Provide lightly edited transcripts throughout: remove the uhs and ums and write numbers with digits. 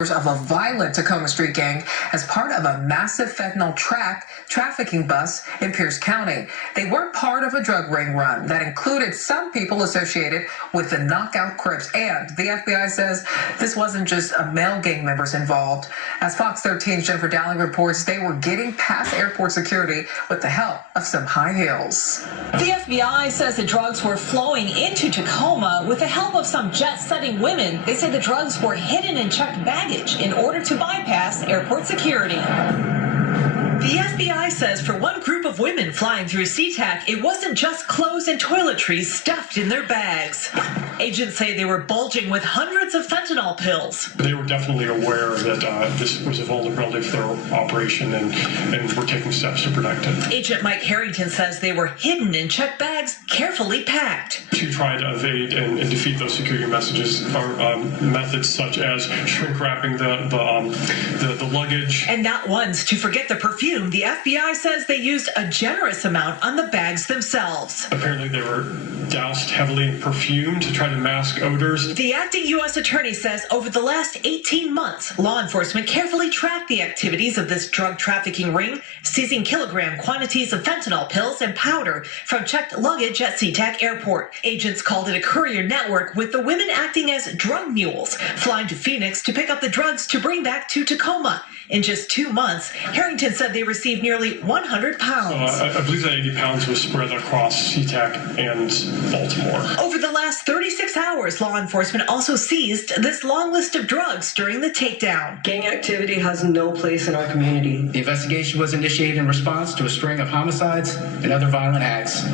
of a violent Tacoma Street gang as part of a massive fentanyl trafficking bus in Pierce County. They were part of a drug ring run that included some people associated with the Knockout Crips, and the FBI says this wasn't just male gang members involved. As Fox 13's Jennifer Dowling reports, they were getting past airport security with the help of some high heels. The FBI says the drugs were flowing into Tacoma with the help of some jet-setting women. They say the drugs were hidden in checked baggage in order to bypass airport security. The FBI says for one group of women flying through SeaTac, it wasn't just clothes and toiletries stuffed in their bags. Agents say they were bulging with hundreds of fentanyl pills. They were definitely aware that this was a vulnerability for their operation and were taking steps to protect it. Agent Mike Harrington says they were hidden in checked bags, carefully packed. To try to evade and defeat those security messages are methods such as shrink wrapping the luggage. And not once to forget the perfume. The FBI says they used a generous amount on the bags themselves. Apparently they were doused heavily in perfume to try to mask odors. The acting U.S. attorney says over the last 18 months, law enforcement carefully tracked the activities of this drug trafficking ring, seizing kilogram quantities of fentanyl pills and powder from checked luggage at SeaTac Airport. Agents called it a courier network, with the women acting as drug mules, flying to Phoenix to pick up the drugs to bring back to Tacoma. In just 2 months, Harrington said they received nearly 100 pounds. I believe that 80 pounds was spread across SeaTac and Baltimore. Over the last 36 hours, law enforcement also seized this long list of drugs during the takedown. Gang activity has no place in our community. The investigation was initiated in response to a string of homicides and other violent acts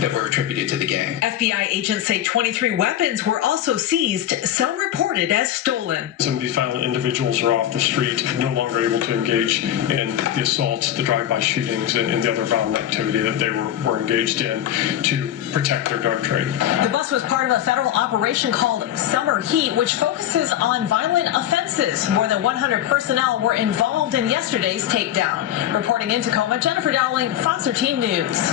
that were attributed to the gang. FBI agents say 23 weapons were also seized, some reported as stolen. Some of these violent individuals are off the street, no longer able to engage in the assaults, the drive-by shootings, and the other violent activity that they were engaged in to protect their drug trade. The bus was part of a federal operation called Summer Heat, which focuses on violent offenses. More than 100 personnel were involved in yesterday's takedown. Reporting in Tacoma, Jennifer Dowling, Fox 13 News.